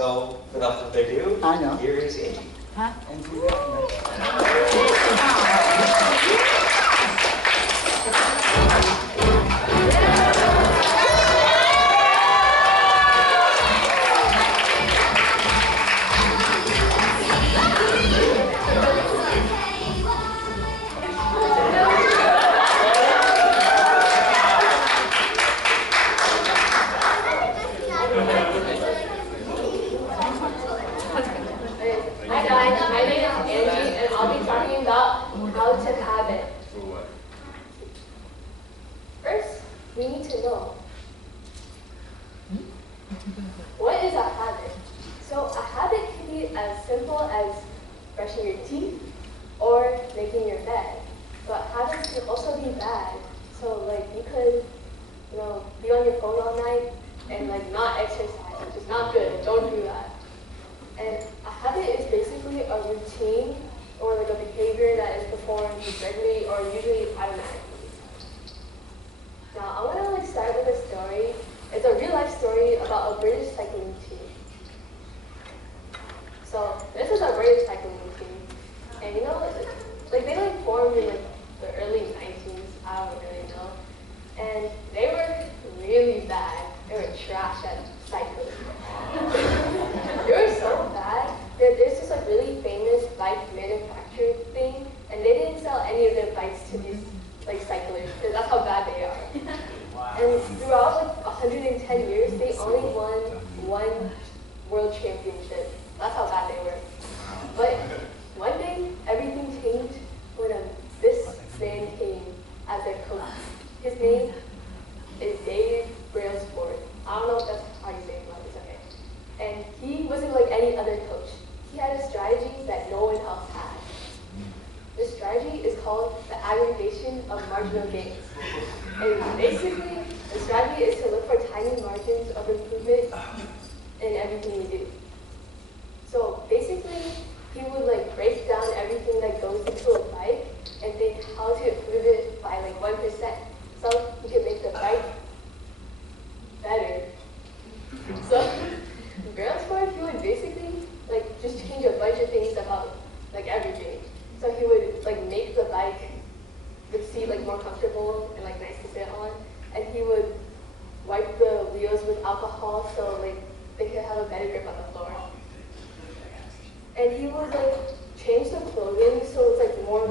So without further ado, here is Angie. Huh? Hi guys, my name is Angie and I'll be talking about how to habit. First, we need to know, what is a habit? So a habit can be as simple as brushing your teeth or making your bed. But habits can also be bad. So like you could, be on your phone all night and like not exercise, which is not good. Don't do that. And a habit is basically a routine or like a behavior that is performed regularly or usually automatically. Now I want to start with a story. It's a real life story about a British cycling team. So this is a British cycling team, and they formed in the early 19s. I don't really know, and they were really bad. They were trash at cycling. They were so bad that there's this really famous bike manufacturer thing, and they didn't sell any of their bikes to these cyclers because that's how bad they are. And throughout 110 years, they only won one world championship. That's how bad they were. But one day, everything changed when this man came as their coach. His name is Dave Brailsford. I don't know if that's how you say it, but it's okay. And he wasn't like any other coach. He had a strategy that no one else had. This strategy is called the aggregation of marginal gains. And basically, the strategy is to look for tiny margins of improvement in everything you do. So basically, he would break down everything that goes into a bike and think how to improve it by 1%. So he could make the bike better. So Brailsford, he would basically just change a bunch of things about everything. So he would make the bike the seat more comfortable and nice to sit on, and he would wipe the wheels with alcohol so they could have a better grip on the floor. And he would change the clothing so it's more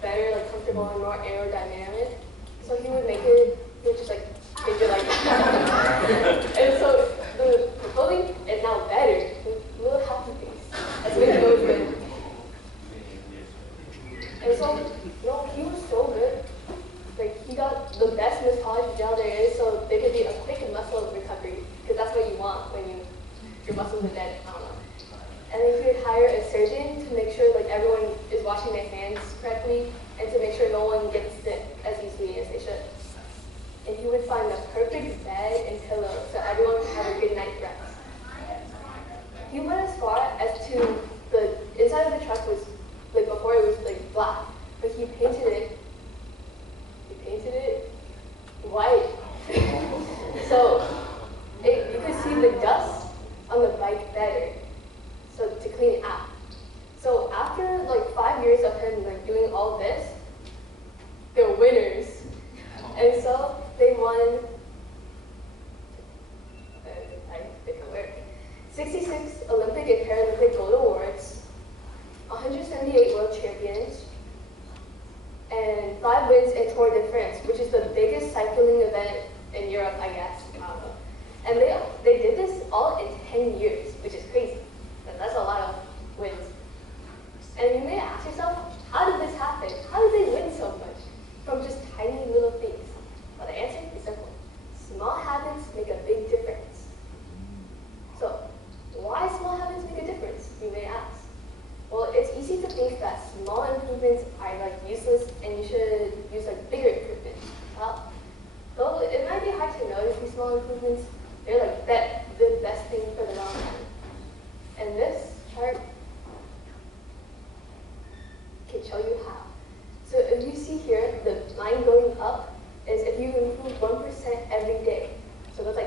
better, comfortable and more aerodynamic. So he would just make it like that. And so the clothing is now better. A little happy face. That's what it goes with. And so, he was so good. He got the best massage gel there is, so there could be a quick muscle recovery, because that's what you want when your muscles are dead. I don't know. And then he would hire a surgeon to make sure everyone is washing their hands correctly, and to make sure no one gets sick as easily as they should. And he would find the perfect bed and pillow so everyone could have a good night's rest. He went as far as to the inside of the truck was before it was black, but he painted it white. So you could see the dust on the bike better. So to clean it out. So after 5 years of him doing all this, they're winners. And so they won 66 Olympic and Paralympic gold awards, 178 world champions, and 5 wins in Tour de France, which is the biggest cycling event in Europe, I guess. I don't know. And they did this all in 10 years, which is crazy. That's a lot of wins. And you may ask yourself, how did this happen? How did they win so much from just tiny little things? Well, the answer is simple. Small habits make a big difference. So, why small habits make a difference, you may ask? Well, it's easy to think that small improvements are useless and you should use bigger improvements. Well, though it might be hard to notice these small improvements, they're the best thing for the long run. And this chart can show you how. So if you see here, the line going up is if you improve 1% every day. So that's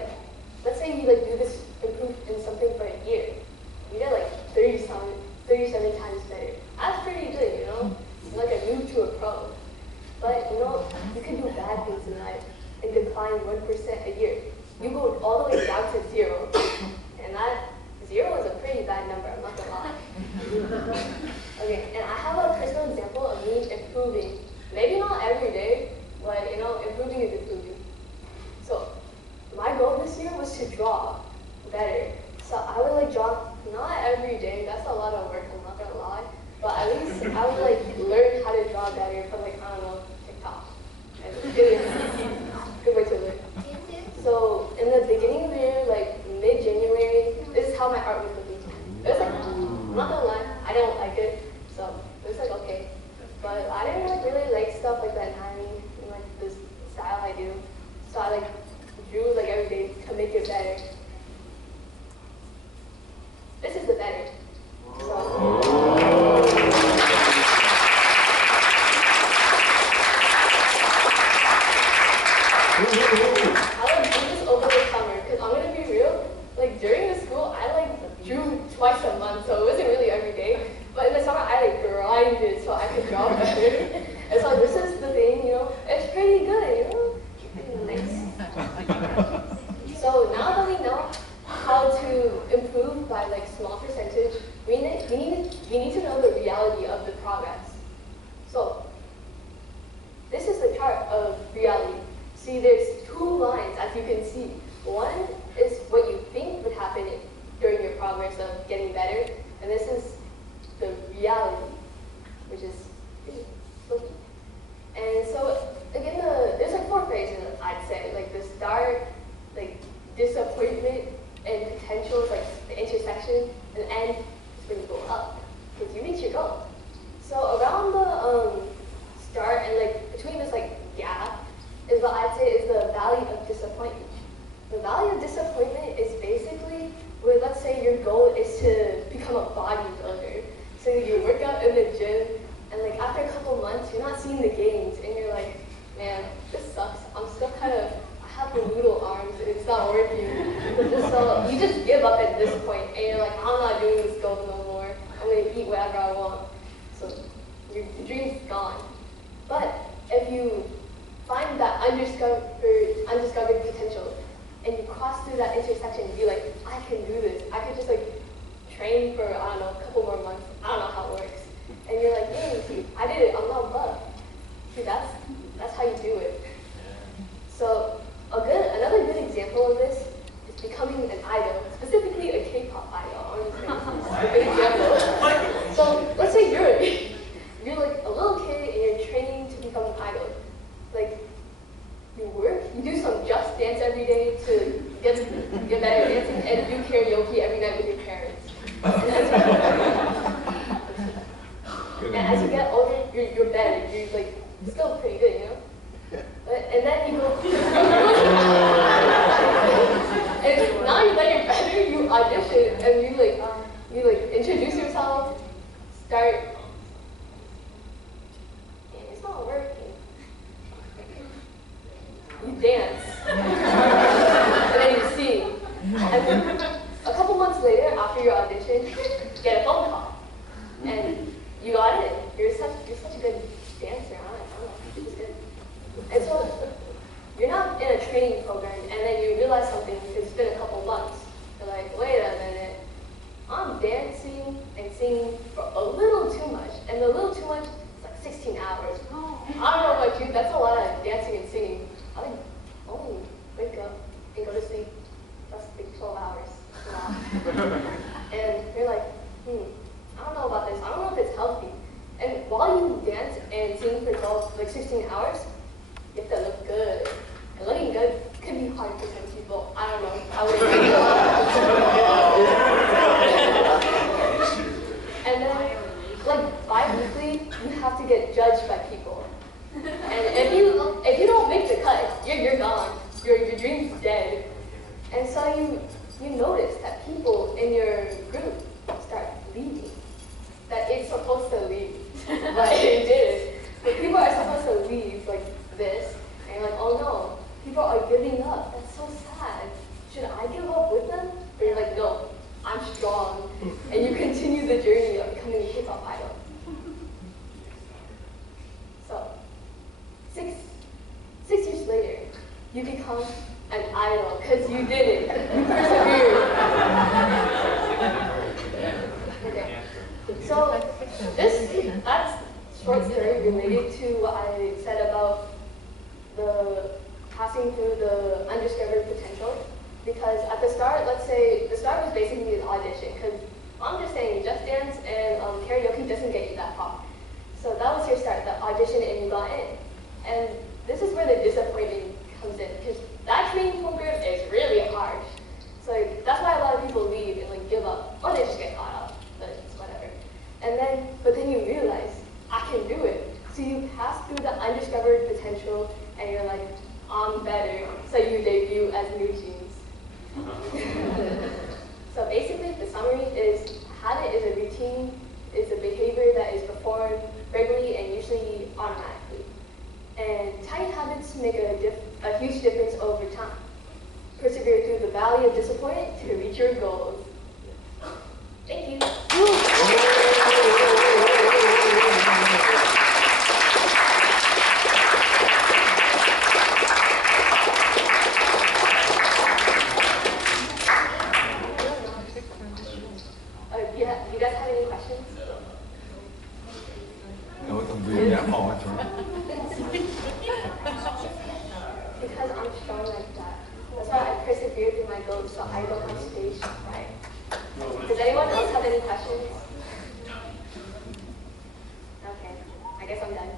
let's say you do this improve in something for a year. would draw, not every day, that's a lot of work, I'm not gonna lie, but at least I would like learn how to draw better from like, I don't know, TikTok. And it's really good way to learn. So in the beginning of the year, like mid-January, this is how my art was looking. It was like, I'm not gonna lie, I don't like it, so it was like okay. But I didn't like really like stuff like that anatomy and like this style I do. So I like drew like every day to make it better. This is the better. I like do this over the summer because I'm gonna be real. Like during the school, I like drew twice a month, so it wasn't really every day. But in the summer, I like grinded so I could draw better. And so this is the thing, you know, it's pretty good, you know. Nice. So now that we know how to improve by like small percentage, we need to know the reality of the progress. So this is the chart of reality. See, there's two lines as you can see. One is what you think would happen during your progress of getting better, and this is the reality, which is pretty slicky. And so again, there's like 4 phases I'd say, like the start, like disappointment and potential is like the intersection, and the end is when you go up because you reach your goal. So around the start and like between this like gap is what I'd say is the valley of disappointment. The valley of disappointment is basically where, let's say your goal is to become a bodybuilder. So you work out in the gym, and like after a couple months, you're not seeing the gains, and you're like, man, this sucks. I'm still kind of, I have the noodle arms, and it's not working. So you just give up at this point, and you're like, I'm not doing this goal no more. I'm gonna eat whatever I want. So your dream's gone. But if you find that undiscovered potential, and you cross through that intersection, you're like, I can do this. I could just like train for, I don't know, a couple more months. I don't know how it works. And you're like, hey, I did it, I'm not buff. See, that's how you do it. So another good example of this is becoming an idol, specifically a K-pop idol. I'm just saying, a good example. So let's say you're like a little kid and you're training to become an idol. Like, you do some Just Dance every day to get better at dancing, and do karaoke every night with your parents. And as you get older, you're better. You're like still pretty good, you know. And then you go, and now that you're better, you audition and you like introduce yourself, start. It's not working. You dance, and then you sing. And then a couple months later, after your audition, you get a phone call, and you got it. You're such a good dancer. I don't know. It's good. And so you're not in a training program, and then you realize something because it's been a couple months. You're like, wait a minute. I'm dancing and singing for a little too much, and the little too much is like 16 hours. I don't know about you. That's a lot of dancing and singing. I think only wake up and go to sleep. That's like 12 hours. Wow. And you're like, I don't know about this. I don't know if it's healthy. And while you dance and sing for 16 hours, you have to look good. And looking good could be hard for some people. I don't know. I wouldn't And then, like bi-weekly, you have to get judged by people. And if you don't make the cut, you're gone. Your dream's dead. And so you notice that people in your group start leaving. That it's supposed to leave, but it didn't. But people are supposed to leave like this, and you're like, oh no, people are giving up. That's so sad. Should I give up with them? Or you're like, no, I'm strong. And you continue the journey of becoming a K-pop idol. So, six years later, you become an idol because you did it. You persevered. Okay. So that's short story related to what I said about the passing through the undiscovered potential. Because at the start, let's say the start was basically an audition. auditioned and you got in. And this is where the disappointment comes in, because that training program is really harsh. So that's why a lot of people leave and like give up, or they just get caught up, but it's whatever. But then you realize, I can do it. So you pass through the undiscovered potential and you're like, I'm better. So you debut as New Jeans. So basically the summary is, habit is a routine, is a behavior that is performed regularly and usually automatically. And tiny habits make a huge difference over time. Persevere through the valley of disappointment to reach your goals. Thank you. You guys have any questions? Because I'm strong like that. That's why I persevere through my goals, so I don't have stage fright. Does anyone else have any questions? Okay, I guess I'm done.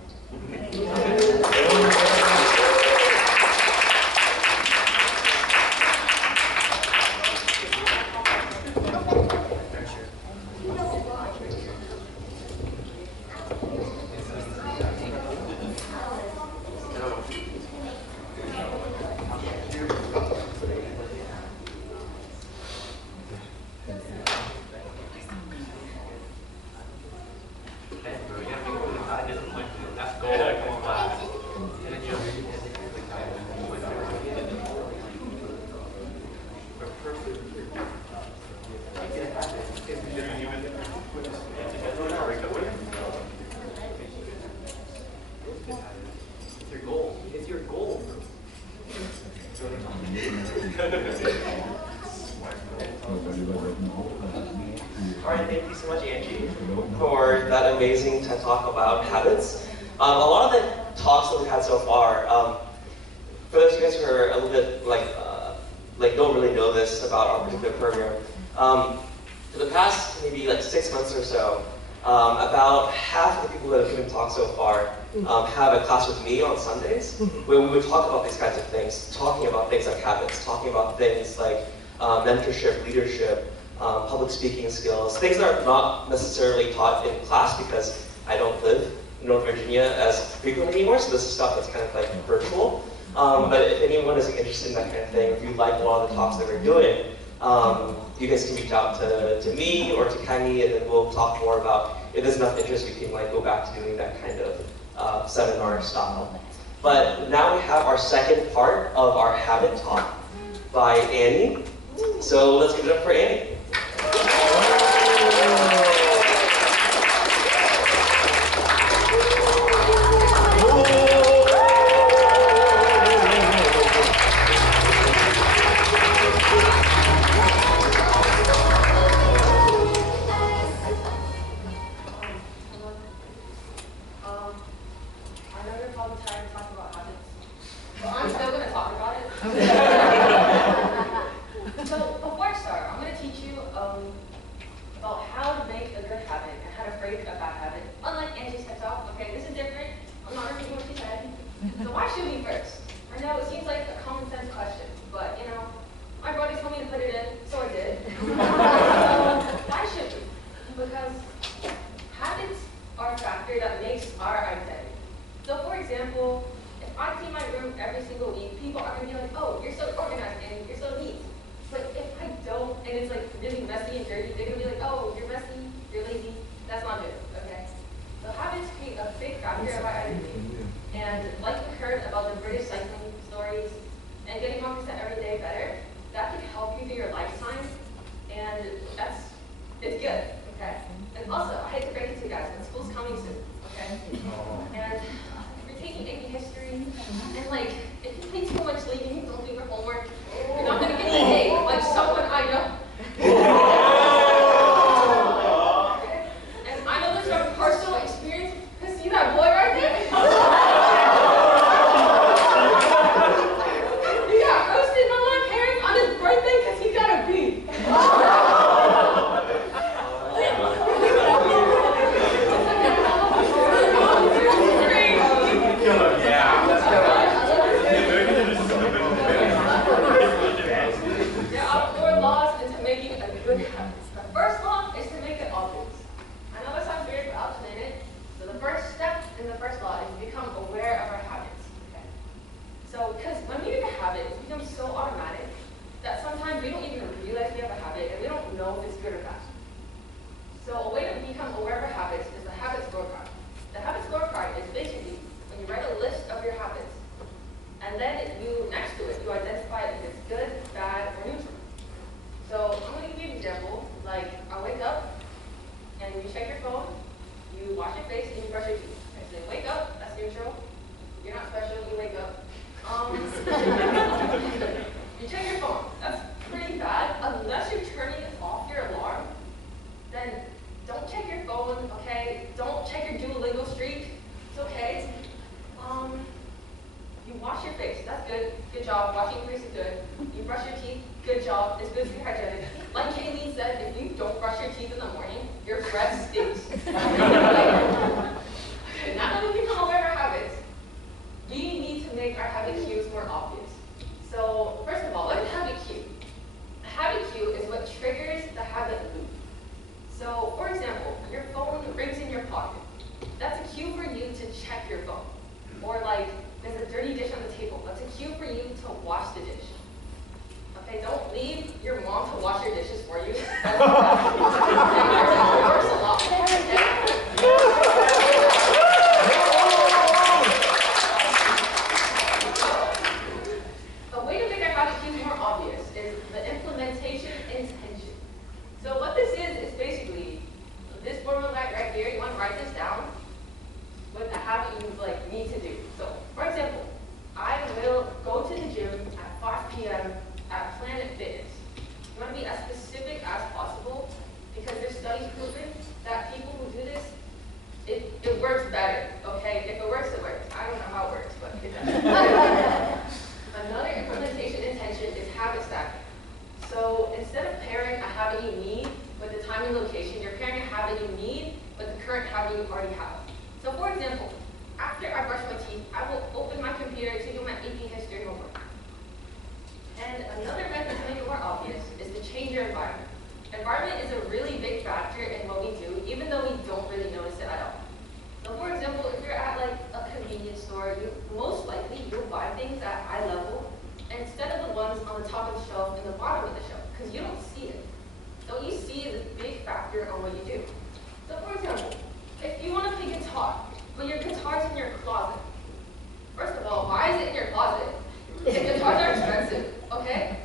All right, thank you so much, Angie, for that amazing TED Talk about habits. A lot of the talks that we've had so far, for those of you guys who are a little bit like don't really know this about our particular program, for the past maybe like 6 months or so, about half of the people that have given talks so far have a class with me on Sundays, where we would talk about these kinds of things, talking about things like habits, talking about things like mentorship, leadership, public speaking skills, things that are not necessarily taught in class because I don't live in North Virginia as frequently anymore, so this is stuff that's kind of like virtual. But if anyone is interested in that kind of thing, if you like a lot of the talks that we're doing, you guys can reach out to me or to Kenny, and then we'll talk more about if there's enough interest, we can like go back to doing that kind of seminar style. But now we have our second part of our habit talk by Annie. So let's give it up for Annie. The first law is to make it obvious. I know that sounds weird, but I'll explain it. So the first step in the first law is to become aware of our habits. Okay? So, because when we make a habit, it becomes so automatic that sometimes we don't even realize we have a habit and we don't know if it's good or bad. So a way to become aware of our habits is the habit scorecard. The habit scorecard is basically when you write a list of your habits, and then next to it, you identify if it's good, bad, or neutral. So I'm going to give you an example. Like, I wake up, and you check your phone, you wash your face, and you brush your teeth. Okay, so you wake up, that's neutral. You're not special, you wake up. You check your phone. That's pretty bad. Unless you're turning off your alarm, then don't check your phone, okay? Don't check your Duolingo streak. It's okay. You wash your face. That's good. Good job. Washing your face is good. You brush your teeth. Good job. It's good to be hygienic. Like Kayleen said, if you don't brush your teeth in the morning, your breath stinks. Okay, now that we become aware of our habits, we need to make our habit cues more obvious. So, first of all, what is a habit cue? A habit cue is what triggers the habit loop. So, for example, your phone rings in your pocket. That's a cue for you to check your phone. Or like, there's a dirty dish on the table. That's a cue for you to wash the dish. Okay, don't leave your mom to wash your dishes for you. It works a lot. A way to make our habit cues more obvious is the implementation intention. So what this is basically this formula right here. You want to write this down with a habit you need to do. So, for example, I will go to the gym at 5 p.m. at Planet Fitness. You want to be as specific as possible because there's studies proving that people who do this, it works better. Okay, if it works, it works. I don't know how it works, but it does. Another implementation intention is habit stacking. So instead of pairing a habit you need with the time and location, you're pairing a habit you need with the current habit you already have. So for example, after I brush my teeth, I will open my computer to do my AP history homework. And another method to make it more obvious is to change your environment. Environment is a really big factor in what we do, even though we don't really notice it at all. So for example, if you're at a convenience store, most likely you'll buy things at eye level instead of the ones on the top of the shelf and the bottom of the shelf, because you don't see it. So what you see is a big factor on what you do. So for example, if you want to play guitar, but your guitar's in your closet. First of all, why is it in your closet? If guitars are expensive, okay?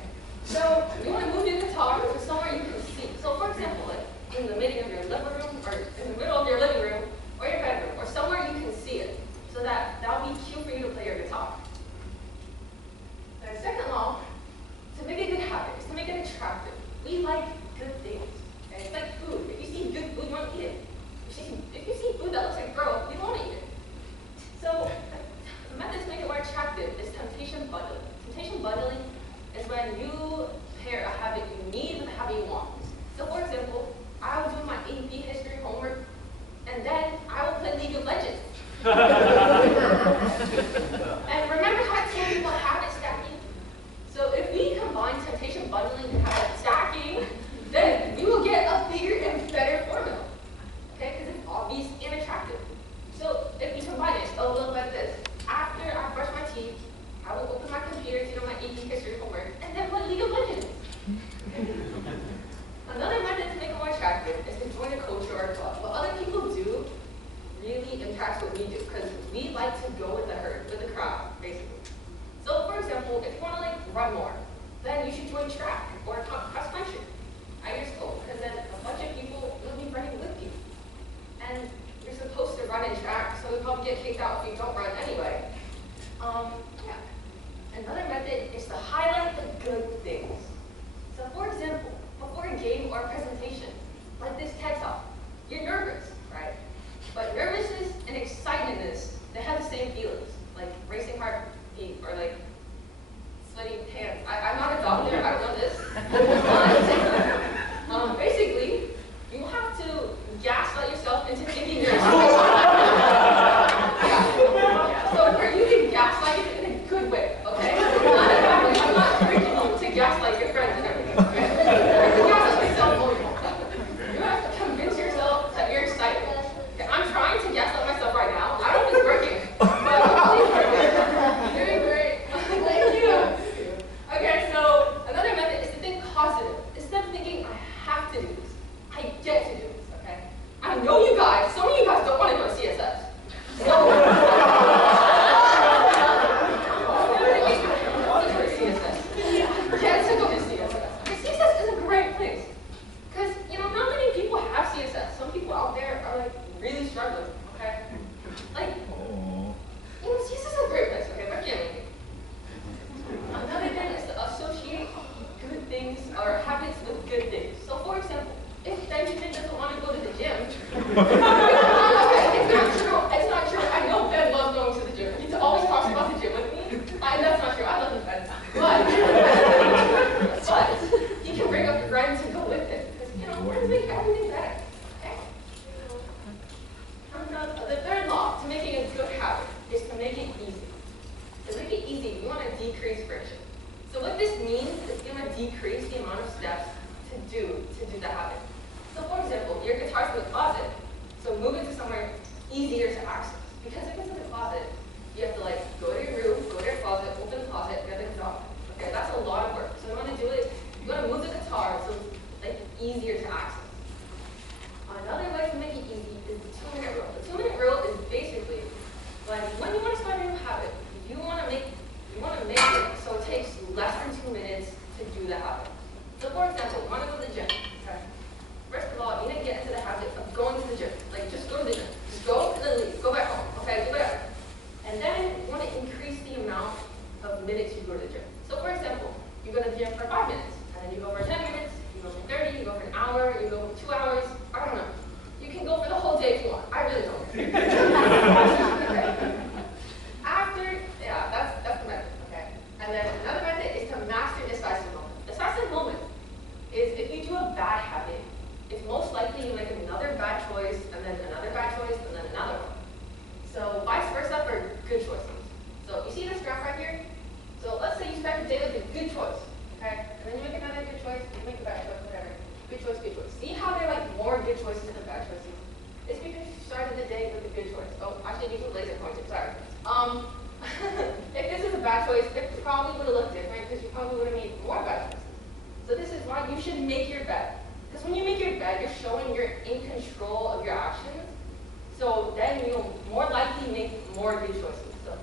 So you want to move your guitar to somewhere you can see. So for example, in the middle of your living room, or in the middle of your living room, or your bedroom, or somewhere you can see it, so that'll be cute for you to play your guitar. The second law, to make a good habit, is to make it attractive. We like good things. Okay? It's like food. If you see good food, you want to eat it. If you see food that looks like bro, you don't want to eat it. So the method to make it more attractive is temptation bundling. Temptation bundling is when you pair a habit you need with a habit you want. So for example, I will do my AP history homework, and then I will play League of Legends. And remember how I told you about habit stacking? So if we combine temptation bundling and habit stacking, then we will get a bigger and better formula. Okay, because it's obvious and attractive. So if you combine it, it'll look like this. After I brush my teeth, I will open my computer to do my AP history homework, and then play League of Legends. Another method to make it more attractive is to join a culture or a club. What other people do really impacts what we do, because we like to go with the herd, with the crowd, basically. So for example, if you want to run more, then you should join track or cross country at your school, because then a bunch of people will be running with you. And you're supposed to run in track, so you'll probably get kicked out if you don't run anyway. Yeah. Another method is to highlight the good things. So for example, before a game or a presentation, like this TED Talk, you're nervous, right? But nervousness and excitedness, they have the same feelings, like racing heartbeat or sweaty pants. I'm not a doctor, I don't know this. Basically, you have to gaslight yourself into thinking you're So for you to gaslight it in a good way, okay? I'm not encouraging you to gaslight your friends and everything, okay? I can gaslight myself. It's not true. It's not true. I know Ben loves going to the gym. He always talks about the gym with me. That's not true. I love him, Ben. But you can bring up your friends and go with it. Because, friends make everything better. Okay? The third law to making a good habit is to make it easy. To make it easy, we want to decrease friction. So what this means is you want to decrease the amount of steps to do the habit. So for example, your guitar's in the closet, so move it to somewhere easier to access. Because if it's in the closet, you have to go to your room, go to your closet, open the closet, get the guitar. Okay, that's a lot of work. So you want to do it, you want to move the guitar so it's easier to access. Another way to make it easy is the 2-minute rule. The 2-minute rule is basically when you want to start a new habit, you want to make it so it takes less than 2 minutes to do the habit. So for example, you want to go to the gym. Okay? First of all, you need to get into the habit of going to the gym. Just go to the gym. Just go and then leave. Go back home. Okay, do whatever. And then you want to increase the amount of minutes you go to the gym. So for example, you go to the gym for 5 minutes, and then you go for 10 minutes, you go for 30, you go for an hour, you go for 2 hours. I don't know. You can go for the whole day if you want. I really don't. That's the method, okay? And then another method is to master decisive moment. Decisive moment is if you do a bad habit, it's most likely you make another bad choice, and then another bad choice, and then another one. So vice versa for good choices. So you see this graph right here? So let's say you start the day with a good choice, okay? And then you make another good choice, you make a bad choice, whatever. Good choice, good choice. See how there are more good choices than bad choices? It's because you started the day with a good choice. Oh, actually, these are laser pointed, sorry. If this is a bad choice, it probably would have looked different because you probably would have made more bad choices. So this is why you should make your bed. Because when you make your bed, you're showing you're in control of your actions. So then you'll more likely make more good choices. So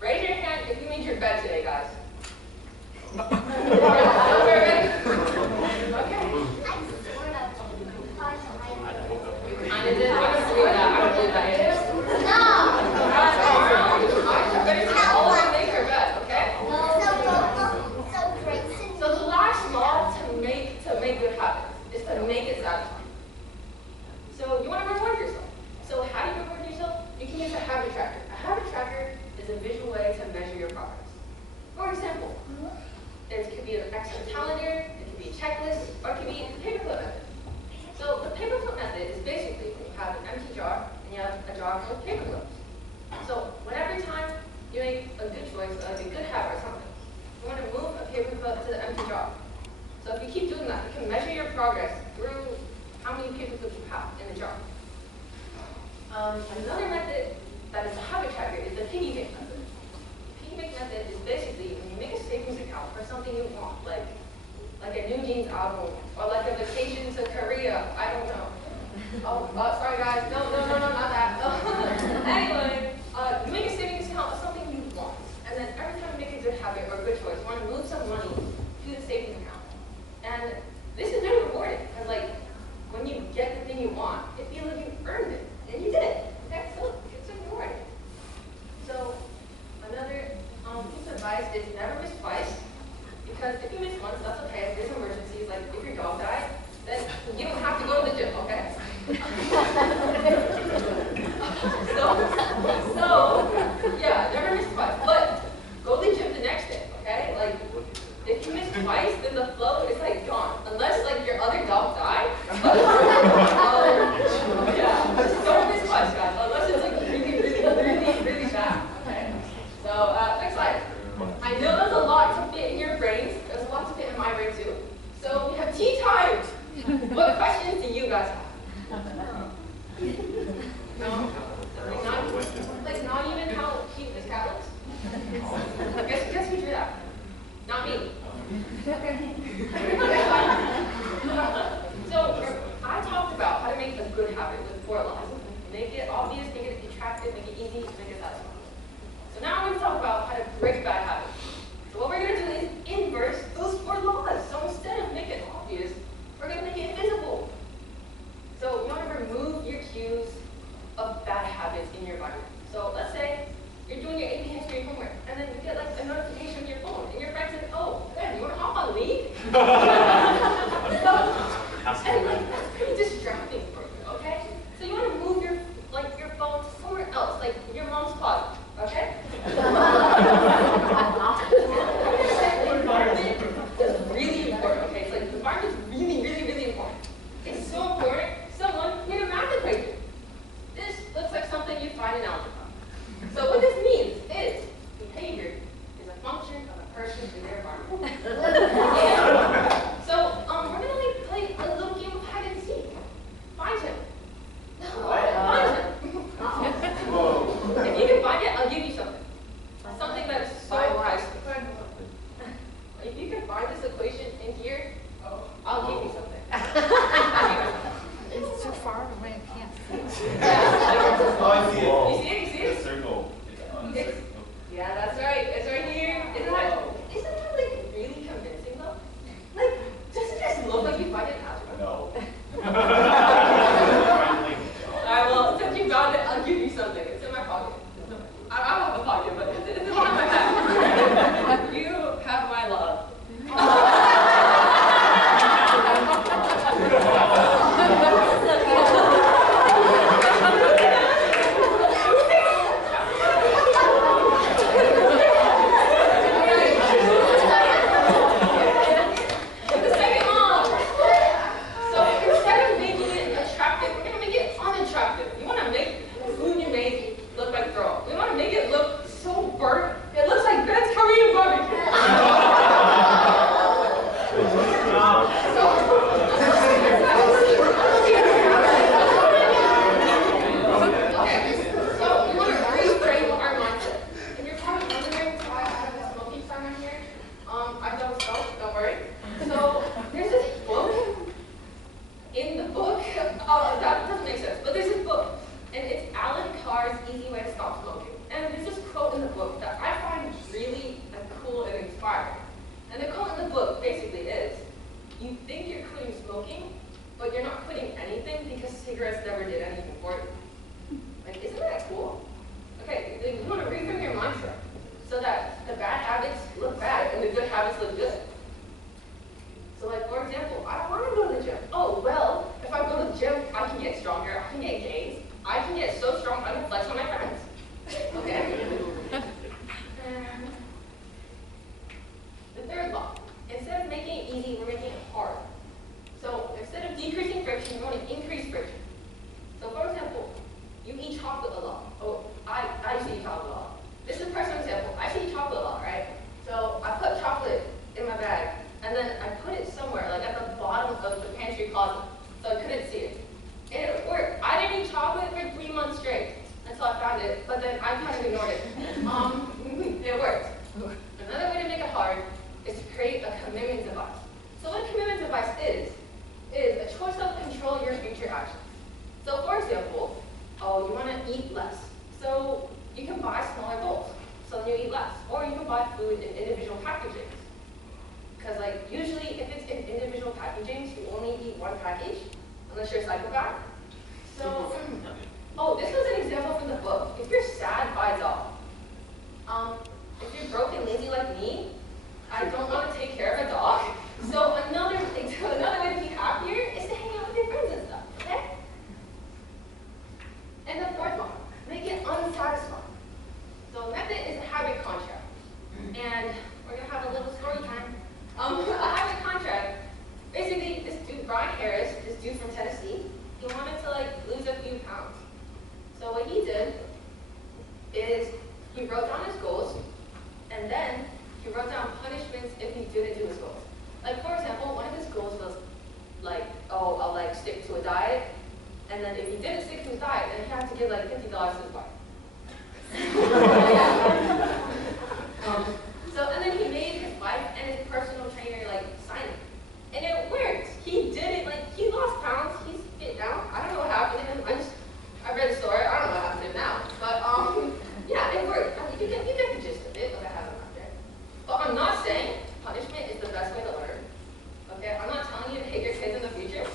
raise your hand if you made your bed today, guys. Okay. I don't believe that. I don't believe that. So the last law to make good habits is to make it satisfying. So you want to reward yourself. So how do you reward yourself? You can use a habit tracker. A habit tracker is a visual way to measure your progress. For example, there could be an Excel calendar, it could be a checklist, or it could be the paperclip method. So the paperclip method is basically when you have an empty jar and you have a jar full of paperclips. So whenever time you make a good choice, like a good habit or something, you want to move a paperclip to the empty jar. So if you keep doing that, you can measure your progress through how many paperclips you have in the jar. Another method that is a habit tracker is the piggy bank method. The piggy bank method is basically when you make a savings account for something you want, like a new jeans album, or like a vacation to Korea, I don't know. Oh, sorry guys, no, not that. Anyway, you make a savings account of something you want, and then every time you make a good habit or a good choice, you want to move some money to the savings account. And this is very rewarding, because when you get the thing you want, it feels like you earned it, and you did it. Okay, so it's rewarding. So another piece of advice is never miss twice, because if you miss once, that's okay. If there's emergencies, like if your dog died, then you don't have to go to the gym, okay? so yeah, never miss twice. But go to the gym the next day, okay? If you miss twice, then the flow is gone. Unless your other dog died. Yeah, just don't miss twice, guys. Unless it's really bad, okay? So next slide. I know there's a lot to fit in your brains. There's a lot to fit in my brain too. So we have tea time. What questions do you guys have? No? Not even how cute this cat looks? Guess who drew that? Not me. So I talked about how to make a good habit with 4 laws. Make it obvious, make it attractive, make it easy, make it satisfying. So now I'm going to talk about how to break bad habits. So what we're going to do is inverse those 4 laws. So instead of make it obvious, we're going to make it invisible. So you want to remove your cues of bad habits in your environment. So let's say you're doing your AP history homework, and then you get a notification on your phone, and your friend says, "Oh, Ben, you want to hop on League?" And that's pretty distracting for you, okay? So you want to that doesn't make sense. But there's this book, and it's Alan Carr's Easy Way to Stop Smoking. And there's this quote in the book that I find really cool and inspiring. And the quote in the book basically is, you think you're quitting smoking, but you're not quitting anything because cigarettes never did anything for you. Like, isn't that cool? Okay, you want to reframe your mindset so that the bad habits look bad and the good habits look good. So like, for example, I don't want to go to the gym. Oh, well, if I go to the gym, I can get stronger, I can get gains, I can get so strong I can flex on my friends. Okay? The third law, instead of making it easy, we're making it hard. So instead of decreasing friction, we want to increase friction. So for example, you eat chocolate a lot. Oh, I used to eat chocolate a lot. This is a personal example. I used to eat chocolate a lot, right? So I put chocolate in my bag, and then I put it somewhere, like at the bottom of the pantry closet, so I couldn't see it. And it worked. I didn't eat chocolate for 3 months straight until I found it, but then I kind of ignored it. It worked. Another way to make it hard is to create a commitment device. So what a commitment device is a choice that will control your future actions. So for example, oh, you want to eat less. So you can buy smaller bowls, so then you eat less. Or you can buy food in individual packaging. Because like usually if it's in individual packaging, you only eat one package, unless you're a psychopath. So, oh, this was an example from the book. If you're sad, buy a dog. If you're broke and lazy like me, I don't want to take care of a dog. So another way to be happier is to hang out with your friends and stuff, okay? And the fourth one, make it unsatisfying. So method is a habit contract. And we're gonna have a little story time. A habit contract, basically this dude, Brian Harris, this dude from Tennessee, he wanted to like lose a few pounds. So what he did is he wrote down his goals, and then he wrote down punishments if he didn't do his goals. Like for example, one of his goals was like, oh, I'll like stick to a diet, and then if he didn't stick to his diet, then he had to give like $50 to his wife. So and then he made his wife and his personal trainer like sign it, and it worked. He did it. Like he lost pounds. He's fit now. I don't know what happened to him. I read the story. I don't know what happened to him now. But yeah, it worked. I mean, you get the gist of it. But I haven't got there. But I'm not saying punishment is the best way to learn. Okay, I'm not telling you to hate your kids in the future.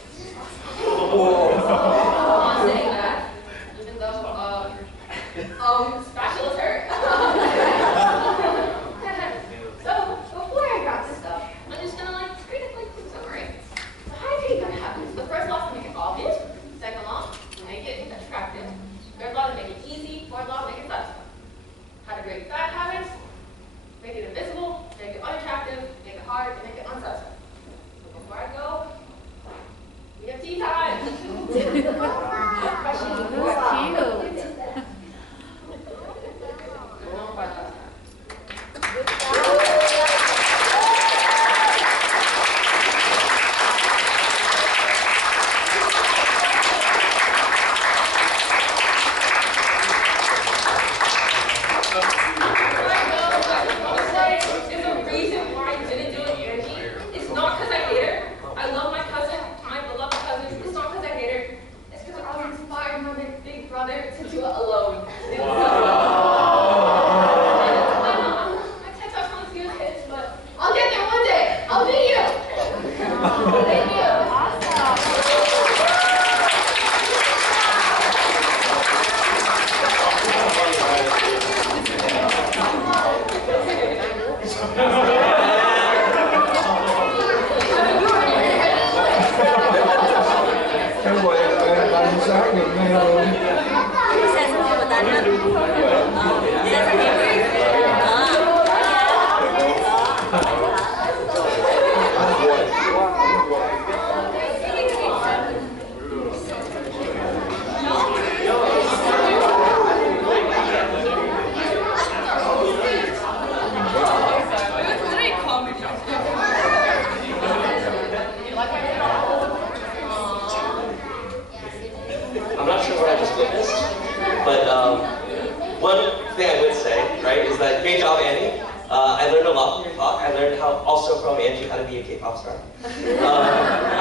I'm not saying that, even though spatulas hurt. So before I wrap this up, I'm just gonna like create a quick summary. So how do you create bad habits? The first law is to make it obvious. Second law, make it attractive. Third law, to make it easy. Fourth law, make it satisfying. How to create bad habits? Make it invisible, make it unattractive, make it hard, and make it unsatisfying. So before I go, we have tea time.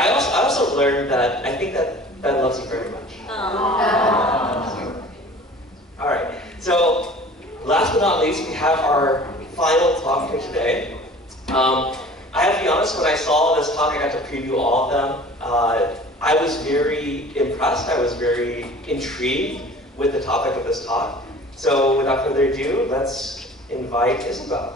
I also learned that I think that Ben loves you very much. All right, so last but not least, we have our final talk here today. I have to be honest, when I saw this talk, I got to preview all of them. I was very impressed, I was very intrigued with the topic of this talk. So without further ado, let's invite Isabel.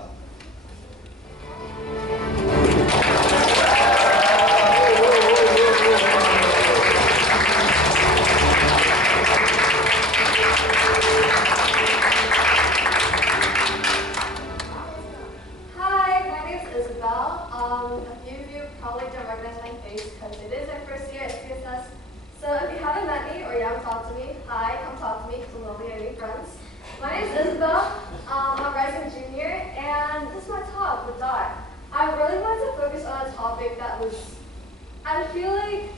I feel like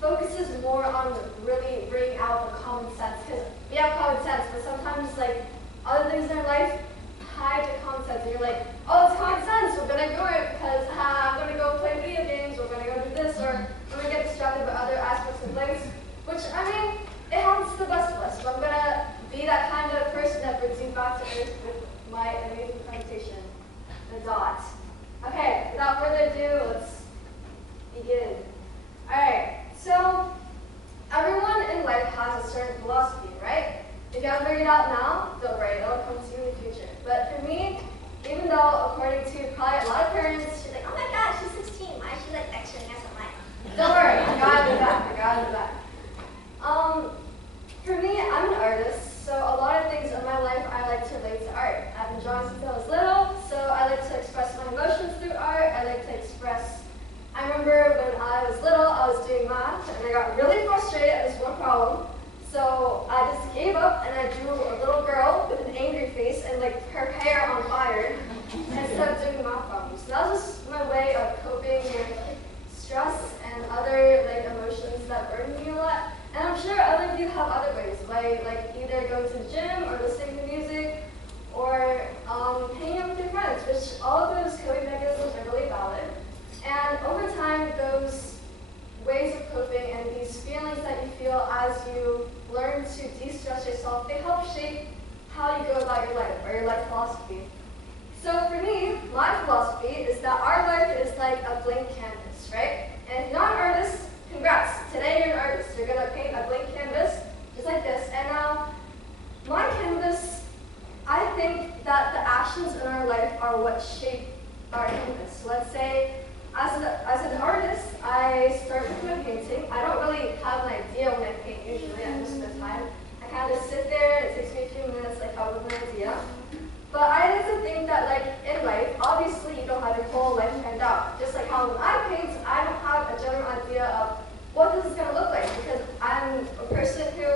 focuses more on really bringing out the common sense, because we have common sense, but sometimes like other things in our life hide the common sense, and you're like, oh, it's common sense, we're gonna ignore it because I'm gonna go play video games, we're gonna go do this, or I'm gonna get distracted by other aspects of life, which I mean, it happens to the best of us, but I'm gonna be that kind of person that brings you back to earth with my amazing presentation, the dot. Okay, without further ado, let's begin. Alright, so everyone in life has a certain philosophy, right? If you haven't figured it out now, don't worry, it'll come to you in the future. But for me, even though according to probably a lot of parents, she's like, oh my god, she's 16, why is she like lecturing us on life? Don't worry, I got it back, I got it back. For me, I'm an artist, so a lot of things in my life I like to relate to art. I've been drawing since I was little, so I like to express my emotions through art. I like to express. I remember when I was little, I was doing math, and I got really frustrated at this one problem. So I just gave up, and I drew a little girl with an angry face and like her hair on fire instead of doing math problems. So that was just my way of coping with stress and other like emotions that burden me a lot. And I'm sure other of you have other ways, by like either going to the gym or listening to music or hanging out with your friends, which all of those coping mechanisms are really valid. And over time, those ways of coping and these feelings that you feel as you learn to de-stress yourself, they help shape how you go about your life or your life philosophy. So for me, my philosophy is that our life is like a blank canvas, right? And if you're not an artist, congrats. Today you're an artist. You're going to paint a blank canvas just like this. And now, my canvas, I think that the actions in our life are what shape our canvas. So let's say, as an artist, I start with my painting. I don't really have an idea when I paint usually at most of the time. I kind of just sit there, it takes me a few minutes, like come up with an idea. But I like to think that like in life, obviously you don't have your whole life planned out. Just like how when I paint, I don't have a general idea of what this is going to look like, because I'm a person who,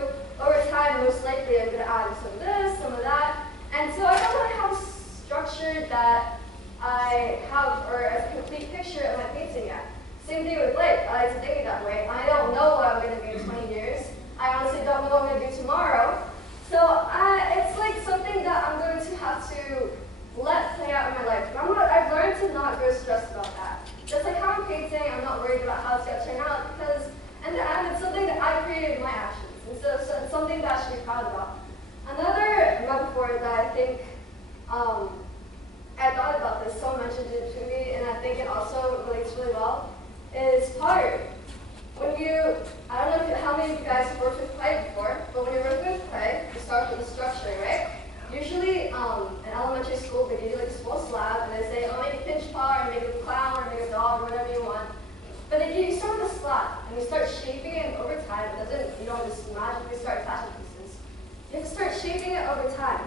over time, most likely I'm going to add some of this, some of that. And so I don't really have a structure that I have, or a complete picture of my painting yet. Same thing with life. I like to think it that way. I don't know what I'm going to be in 20 years. I honestly don't know what I'm going to do tomorrow. So it's like something that I'm going to have to let play out in my life. I've learned to not grow stressed about that. Just like how I'm painting, I'm not worried about how it's going to turn out, because in the end, it's something that I created with my actions. And so it's something that I should be proud about. Another metaphor that I think I thought about this, someone mentioned it to me, and I think it also relates really well, is pottery. When you, I don't know how many of you guys have worked with clay before, but when you're working with clay, you start with a structure, right? Usually in elementary school, they give you like a small slab, and they say, oh, make a pinch pot, or make a clown, or make a dog, or whatever you want. But you start with a slab, and you start shaping it over time. You don't just magically start attaching pieces. You have to start shaping it over time.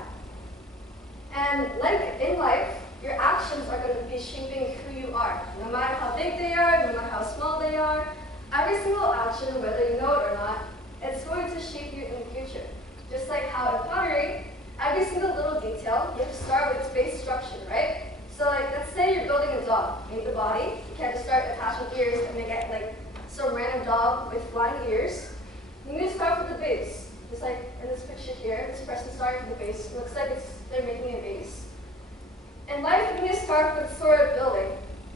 And like in life, your actions are going to be shaping who you are. No matter how big they are, no matter how small they are, every single action, whether you know it or not, it's going to shape you in the future. Just like how in pottery, every single little detail, you have to start with its base structure, right? So like, let's say you're building a dog. You need the body. You can't just start attaching ears and make it like some random dog with flying ears. You need to start with the base. Just like in this picture here, this person started with the base. It looks like they're making a base. In life, you need to start with sort of building.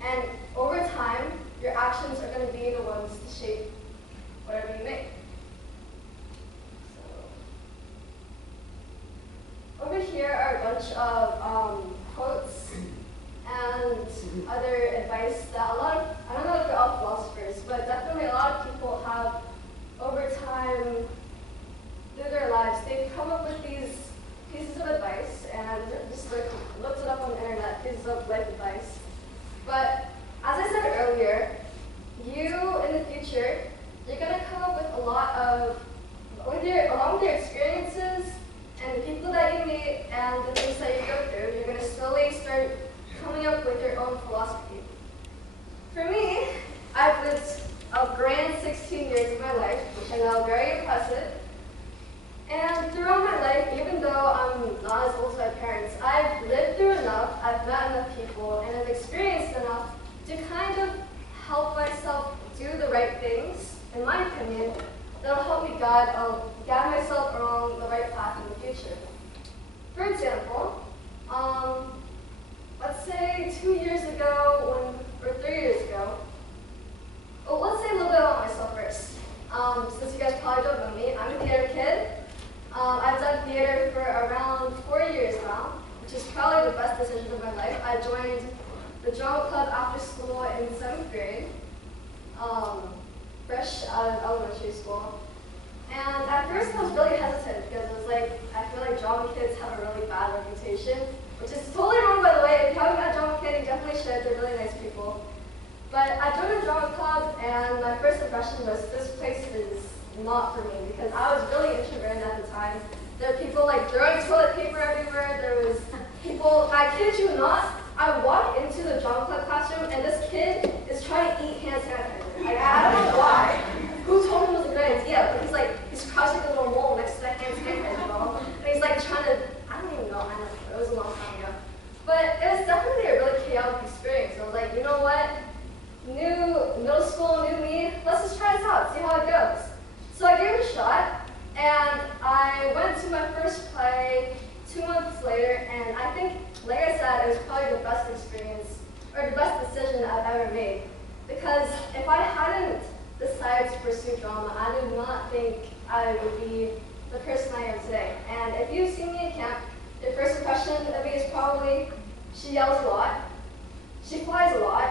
And over time, your actions are going to be the ones to shape whatever you very impressive. And throughout my life, even though I'm not as old as my parents, I've lived through enough, I've met enough people, and I've experienced enough to kind of help myself do the right things, in my opinion, that'll help me guide myself along the right path in the future. For example, let's say 2 years ago, or 3 years ago, well, let's say a little bit about myself first. Since you guys probably don't know me, I'm a theater kid. I've done theater for around 4 years now, which is probably the best decision of my life. I joined the drama club after school in 7th grade, fresh out of elementary school. And at first I was really hesitant because it was like, I feel like drama kids have a really bad reputation, which is totally wrong, by the way. If you haven't met a drama kid, you definitely should. They're really nice people. But I joined the drama club, and my first impression was, this place is not for me, because I was really introverted at the time. There were people like throwing toilet paper everywhere. There was people, I kid you not, I walked into the drama club classroom, and this kid is trying to eat hand sanitizer. Like, I don't know why. Who told him it was a good idea? But he's crouching like a little mole next to that hand sanitizer bottle, and he's like trying to, I don't even know, it was a long time ago. But it was definitely a really chaotic experience. I was like, you know what? New middle school, new me, let's just try this out, see how it goes. So I gave it a shot, and I went to my first play 2 months later, and I think, like I said, it was probably the best experience, or the best decision I've ever made. Because if I hadn't decided to pursue drama, I do not think I would be the person I am today. And if you've seen me in camp, your first impression of me is probably, she yells a lot, she flies a lot,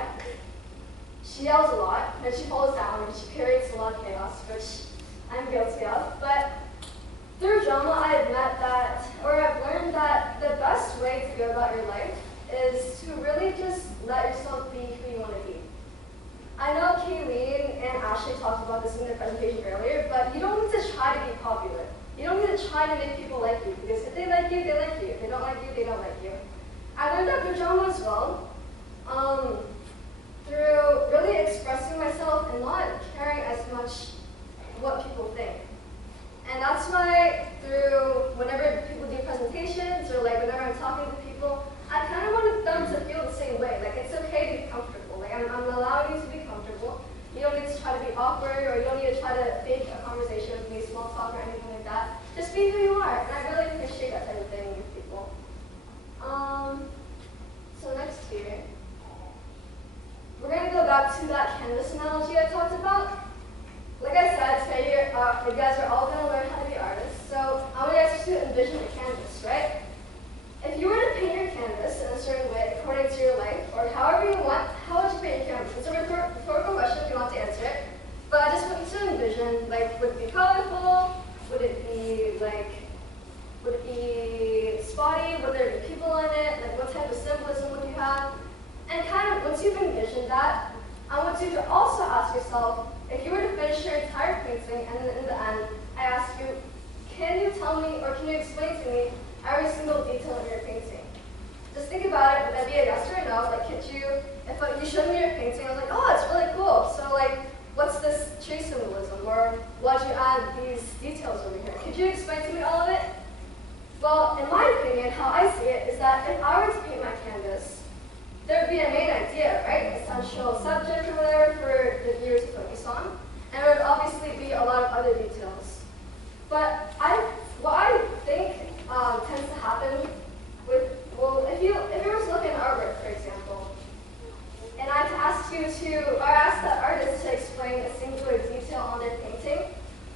she yells a lot, and she falls down, and she creates a lot of chaos, which I'm guilty of. But through drama, I've learned that the best way to go about your life is to really just let yourself be who you want to be. I know Kayleen and Ashley talked about this in their presentation earlier, but you don't need to try to be popular. You don't need to try to make people like you, because if they like you, they like you. If they don't like you, they don't like you. I learned that through drama as well. Through really expressing myself and not caring as much what people think. And that's why whenever people do presentations or like whenever I'm talking to people, I kind of wanted them to feel the same way. Like, it's okay to be comfortable. Like, I'm allowing you to be comfortable. You don't need to try to be awkward, or you don't need to try to fake a conversation with me, small talk or anything like that. Just be who you are. And I really appreciate that type of thing with people. So next here, we're going to go back to that canvas analogy I talked about. Like I said, today you guys are all going to learn how to be artists. So I want you guys to envision a canvas, right? If you were to paint your canvas in a certain way according to your life, or however you want, how would you paint your canvas? It's a rhetorical question if you want to answer it. But I just want you to envision, like, would it be colorful? Would it be spotty? Would there be people in it? Like, what type of symbolism would you have? And kind of, once you've envisioned that, I want you to also ask yourself, if you were to finish your entire painting, and then in the end, I ask you, can you tell me, or can you explain to me every single detail of your painting? Just think about it. Would that be a yes or a no? Like, if you showed me your painting, I was like, oh, it's really cool. So, like, what's this tree symbolism? Or why'd you add these details over here? Could you explain to me all of it? Well, in my opinion, how I see it is that if I were to paint my canvas, there would be a main idea, right? Essential subject or whatever for the viewer to focus on. And there would obviously be a lot of other details. But what I think tends to happen with, well, if you were to look at artwork, for example, and I ask the artist to explain a singular detail on their painting,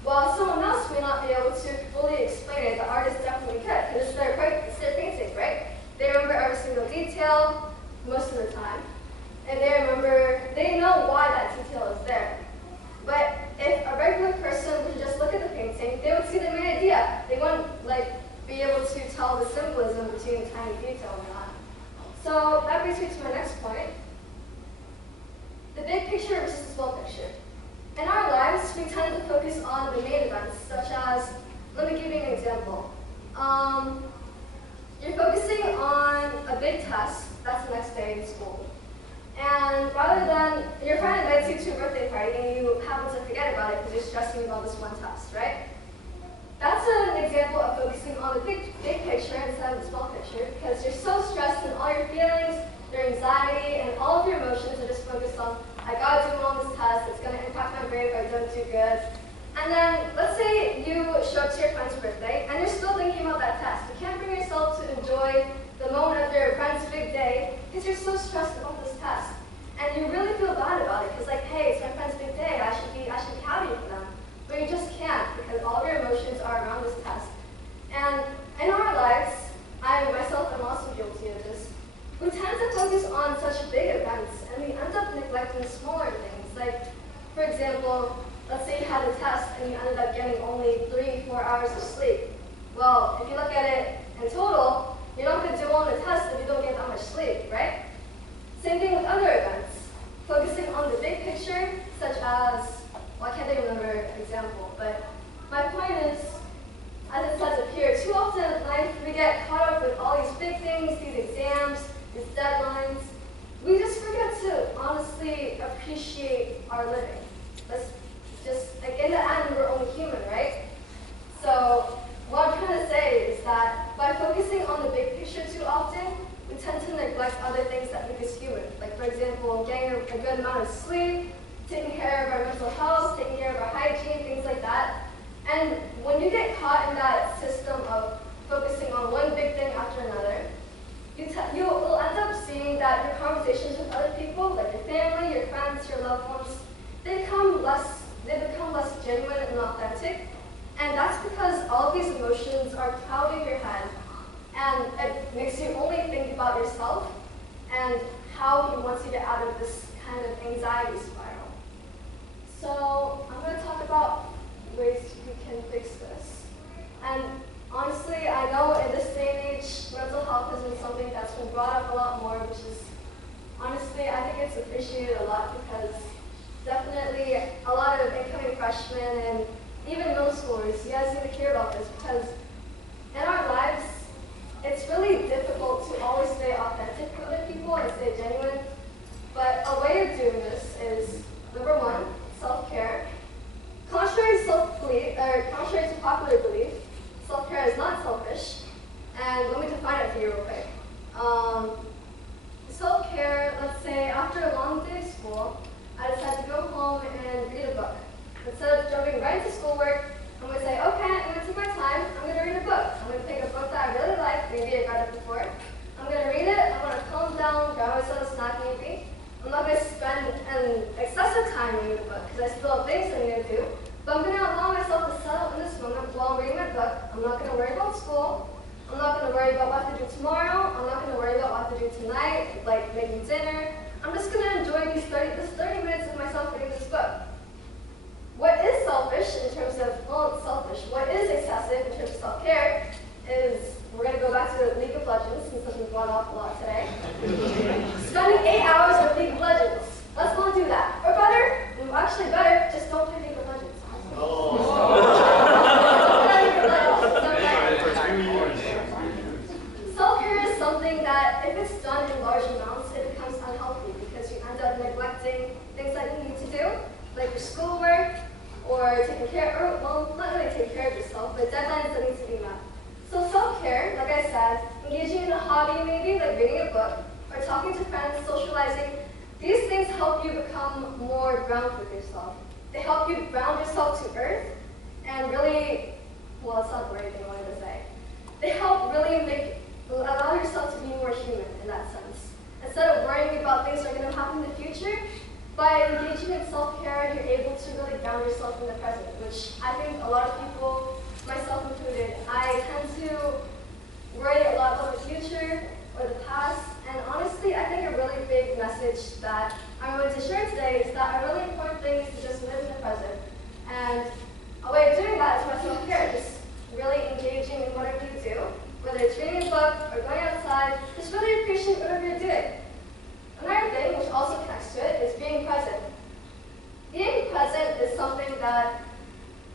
while someone else may not be able to fully explain it, the artist definitely could, because it's their painting, right? They remember every single detail most of the time, and they know why that detail is there. But if a regular person would just look at the painting, they would see the main idea. They wouldn't be able to tell the symbolism between tiny detail or not. So that brings me to my next point. The big picture versus the small picture. In our lives, we tend to focus on the main events, such as, let me give you an example. You're focusing on a big test that's the next day in school. And rather than your friend invites you to a birthday party and you happen to forget about it because you're stressing about this one test, right? That's an example of focusing on the big picture instead of the small picture, because you're so stressed and all your feelings, your anxiety, and all of your emotions are just focused on, I gotta do well on this test, it's gonna impact my grade if I don't do good. And then, let's say you show up to your friend's birthday, and you're still thinking about that test. You can't bring yourself to enjoy the moment of your friend's big day, because you're so stressed about this test. And you really feel bad about it, because like, hey, it's my friend's big day, I should be happy for them. But you just can't, because all of your emotions are around this test. And in our lives, I myself am also guilty of this. We tend to focus on such big events, and we end up neglecting smaller things. Like, for example, let's say you had a test and you ended up getting only 3-4 hours of sleep. Well, if you look at it in total, you're not going to do well on the test if you don't get that much sleep, right? Same thing with other events. Focusing on the big picture, such as, well, I can't remember an example, but my point is, as it says up here, too often in life we get caught up with all these big things, these exams, these deadlines. We just forget to honestly appreciate our living. Let's just, like, in the end, we're only human, right? So what I'm trying to say is that by focusing on the big picture too often, we tend to neglect other things that make us human. Like, for example, getting a good amount of sleep, taking care of our mental health, taking care of our hygiene, things like that. And when you get caught in that system of focusing on one big thing after another, you will end up seeing that your conversations with other people, like your family, your friends, your loved ones, they become less genuine and authentic. And that's because all of these emotions are clouding your head, and it makes you only think about yourself and how you want to get out of this kind of anxiety spiral. So I'm going to talk about ways we can fix this. And honestly, I know in this day and age, mental health has been something that's been brought up a lot more, which is, honestly, I think it's appreciated a lot, because definitely a lot of incoming freshmen and even middle schoolers, you guys need to hear about this, because in our lives, it's really difficult to always stay authentic with other people and stay genuine. But a way of doing this is, number one, self-care. Contrary to popular belief, self-care is not selfish. And let me define it for you real quick. Self-care, let's say after a long day of school, I decide to go home and read a book. Instead of jumping right into schoolwork, I'm going to say, okay, I'm going to take my time, I'm going to read a book. I'm going to pick a book that I really like, maybe I read it before. I'm going to read it, I'm going to calm down, grab myself a snack maybe. I'm not going to spend an excessive time reading the book, because I still have things I need to do. But I'm going to allow myself to settle in this moment while I'm reading my book. I'm not going to worry about school. I'm not going to worry about what I have to do tomorrow. I'm not going to worry about what I have to do tonight, like making dinner. I'm just going to enjoy this 30 minutes of myself reading this book. What is selfish in terms of, well, it's selfish. What is excessive in terms of self-care is, we're going to go back to League of Legends, since that's been brought up a lot today. Spending 8 hours with League of Legends. Let's not do that. Or better, actually better, just don't play League of Legends. Self-care is something that, if it's done in large amounts, it becomes unhealthy, because you end up neglecting things that you need to do, like your schoolwork, or taking care, or, well, not really taking care of yourself, but deadlines that need to be met. So self-care, like I said, engaging in a hobby maybe, like reading a book, or talking to friends, socializing, these things help you become more grounded with yourself. They help you ground yourself to earth, and really, well, it's not the right thing I wanted to say. They help really allow yourself to be more human in that sense. Instead of worrying about things that are going to happen in the future, by engaging in self-care, you're able to really ground yourself in the present, which I think a lot of people, myself included, I tend to worry a lot about the future or the past, and honestly, I think a really big message that I'm going to share today is that a really important thing is to just live in the present. And a way of doing that is by self-care, just really engaging in whatever you do, whether it's reading a book or going outside, just really appreciate whatever you're doing. Another thing, which also connects to it, is being present. Being present is something that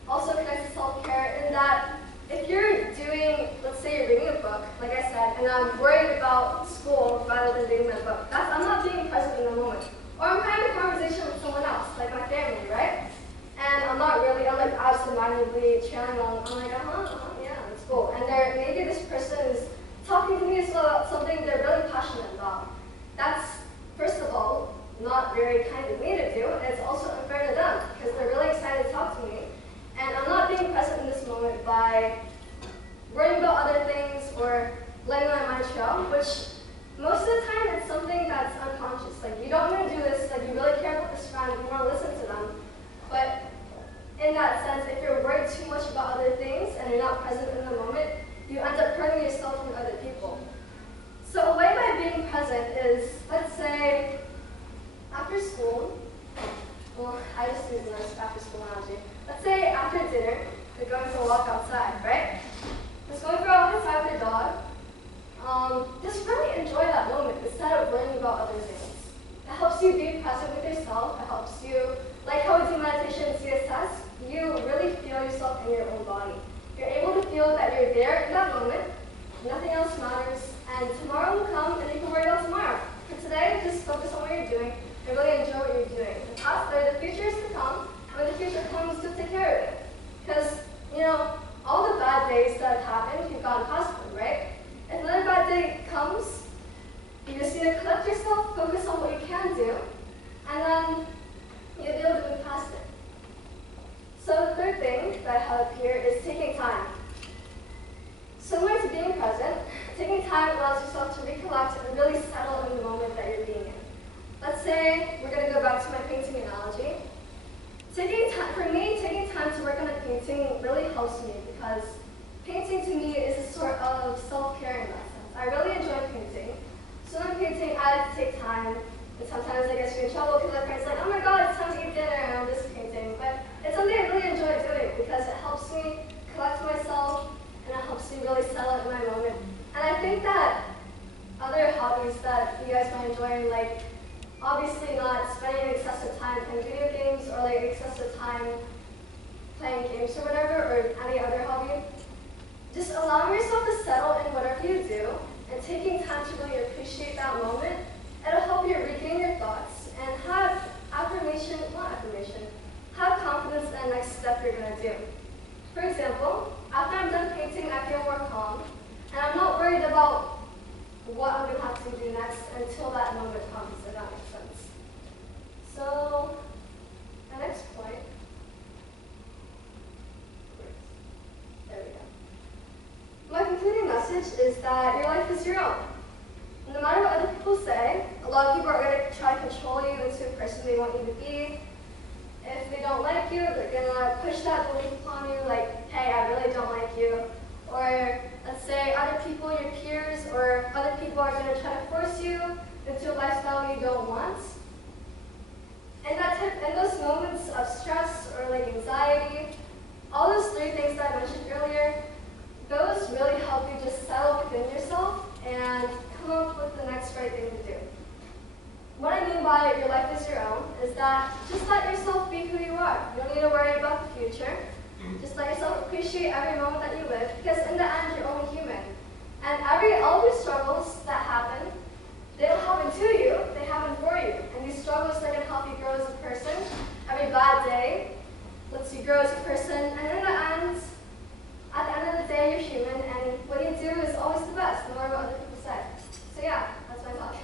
also connects to self-care, in that if you're doing, let's say you're reading a book, like I said, and I'm worried about school school rather than reading my book. I'm not being present in the moment. Or I'm having a conversation with someone else, like my family, right? And I'm like absent-mindedly trailing along. I'm like, yeah, that's cool. And maybe this person is talking to me about something they're really passionate about. That's, first of all, not very kind of me to do, and it's also unfair to them, because they're really excited to talk to me. And I'm not being present in this moment by worrying about other things or letting my mind trail, which most of the time it's something that's unconscious. Like, you don't want to do this, like you really care about this friend, you want to listen to them. But in that sense, if you're worried too much about other things and you're not present in the moment, you end up hurting yourself and other people. So a way by being present is, let's say, after school, well, I just use this after school analogy. Let's say after dinner, you're going for a walk outside, right? Just going for a walk outside with your dog. Just really enjoy that moment instead of worrying about other things. It helps you be present with yourself. It helps you, like how we do meditation in CSS, you really feel yourself in your own body. You're able to feel that you're there in that moment, nothing else matters, and tomorrow will come and you can worry about tomorrow. For today, just focus on what you're doing and really enjoy what you're doing. The past, the future is to come. When the future comes, just take care of it. Because, you know, all the bad days that have happened, you've gone past them, right? If another bad day comes, you just need to collect yourself, focus on what you can do, and then you'll be able to move past it. So the third thing that I have up here is taking time. Similar to being present, taking time allows yourself to recollect and really settle in the moment that you're being in. Let's say we're going to go back to my painting analogy. For me, taking time to work on a painting really helps me because painting to me is a sort of self-care in that sense. I really enjoy painting. So when I'm painting, I like to take time. And sometimes I get in trouble because my parents are like, oh my god, it's time to eat dinner and I'm just painting. But it's something I really enjoy doing because it helps me collect myself and it helps me really settle in my moment. And I think that other hobbies that you guys might enjoy, like obviously not spending excessive time playing video games or like excessive time playing games or whatever, or any other hobby. Just allowing yourself to settle in whatever you do and taking time to really appreciate that moment, it'll help you regain your thoughts and have have confidence in the next step you're going to do. For example, after I'm done painting, I feel more calm, and I'm not worried about what I'm going to have to do next until that moment comes, if that makes sense. So, the next point, there we go. My concluding message is that your life is your own. No matter what other people say, a lot of people are going to try to control you into a person they want you to be. If they don't like you, they're going to push that belief upon you, like, hey, I really don't like you. Or let's say other people, your peers, or other people are going to try to force you into a lifestyle you don't want. And in those moments of stress or like anxiety, all those three things that I mentioned earlier, those really help you just settle within yourself and come up with the next right thing to do. What I mean by your life is your own is that just let yourself be who you are. You don't need to worry about the future. Just let yourself appreciate every moment that you live, because in the end, you're only human. And all of your struggles that happen, they don't happen to you, they happen for you. And these struggles are going to help you grow as a person. Every bad day lets you grow as a person. And at the end of the day, you're human, and what you do is always the best, no matter what other people say. So yeah, that's my thought.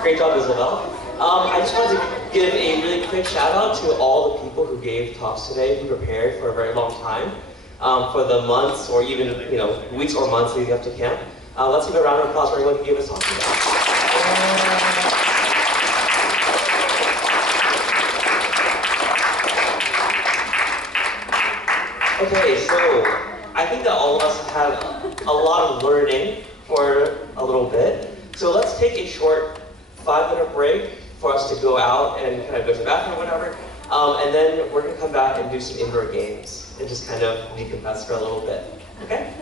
Great job, Isabel. I just wanted to give a really quick shout out to all the people who gave talks today, who prepared for a very long time, for the months or even weeks or months leading up to camp. Let's give a round of applause for everyone who gave us talks today. Okay, so I think that all of us have had a lot of learning for a little bit. So let's take a short 5-minute break for us to go out and kind of go to the bathroom or whatever. And then we're going to come back and do some indoor games and just kind of decompress for a little bit. Okay?